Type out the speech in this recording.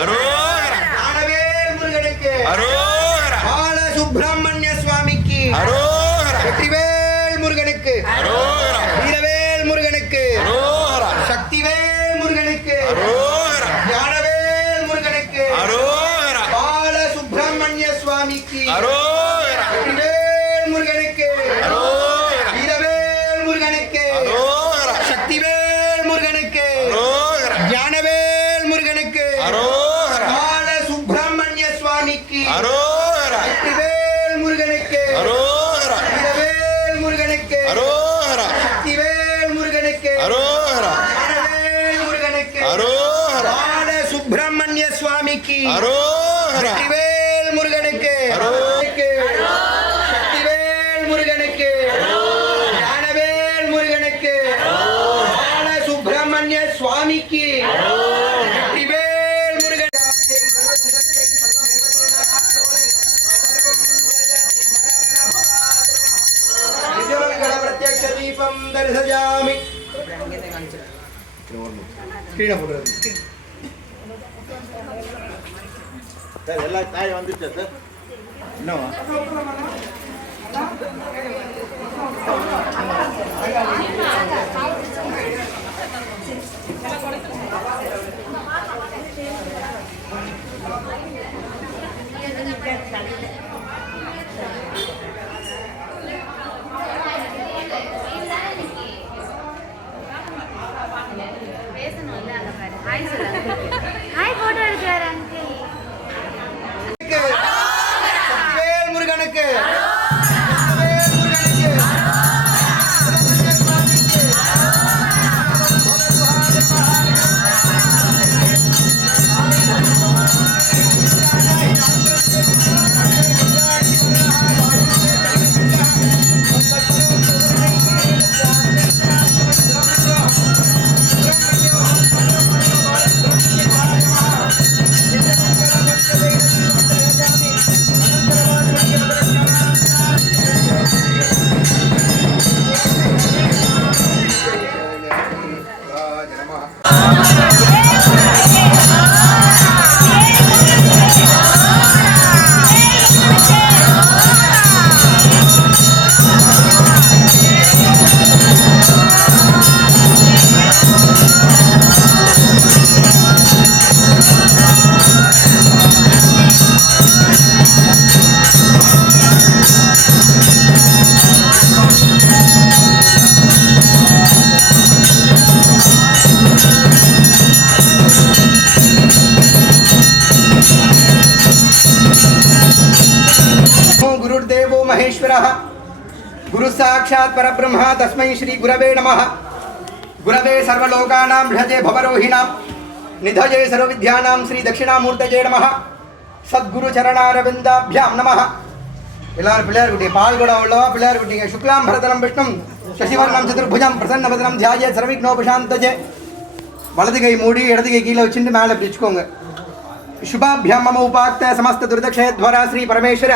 அரோகரா. ஞானவேல் முருகனுக்கு அரோகரா. பால சுப்பிரமணிய சுவாமிக்கு அரோகரா. வெற்றிவேல் முருகனுக்கு அரோகரா. வீரவேல் முருகனுக்கு அரோகரா. சக்திவேல் முருகனுக்கு அரோகரா. ஞானவேல் முருகனுக்கு அரோகரா. பால சுப்பிரமணிய சுவாமிக்கு அரோகரா. வெற்றிவேல் முருகனுக்கு அரோகரா. வீரவேல் முருகனுக்கு அரோகரா. சக்திவேல் முருகனுக்கு அரோகரா. ஞானவேல் முருகனுக்கு அரோகரா. பால சுப்பிரமணிய சுவாமிக்கு அரோகரா. வெற்றிவேல் முருகனுக்கு அரோகரா. வீரவேல் முருகனுக்கு அரோகரா. சக்திவேல் முருகனுக்கு அரோகரா. ஞானவேல் முருகனுக்கு அரோகரா. பால சுப்பிரமணிய சுவாமிக்கு அரோகரா. வெற்றிவேல் முருகனுக்கு சக்திவேல் முருகனுக்கு ஞானவேல் முருகனுக்கு பால சுப்பிரமணிய சுவாமிக்கு வெற்றிவேல் முருகன் பிரத்யக்ஷ தீபம் தரிசயாமி ஸ்கிரீனை போடுறது சார் எல்லா காயும் வந்துச்சா சார்? என்னவா ஹாய் போட்டோ எடுக்கிறாரு அங்கிள். சக்திவேல் முருகனுக்கு ஞானவேல் முருகனுக்கு गुरुर्देवो महेश्वरः गुरु साक्षात् परब्रह्म तस्मै श्री गुरवे नमः। गुरवे सर्वलोकानां बृहते भवरोहिणां निधये सर्वविद्यानां श्री दक्षिणामूर्तये नमः। सद्गुरु चरणारविन्दाभ्यां नमः। எல்லாரும் பிள்ளையார் குட்டி பால் கூட உள்ளவா பிள்ளையார் குட்டிங்க சுக்லாம் பரதனம் விஷ்ணும் சசிவர்ணம் சதுர்புஜம் பிரசன்னவதனம் தியாயே சர்விக்னோபசாந்தஜே. வலது கை மூடி இடது கை கீழே வச்சுட்டு மேலே பிடிச்சுக்கோங்க. शुभाभ्याम मम उपाक्त समस्त दुर्दक्षय द्वारा श्री परमेश्वर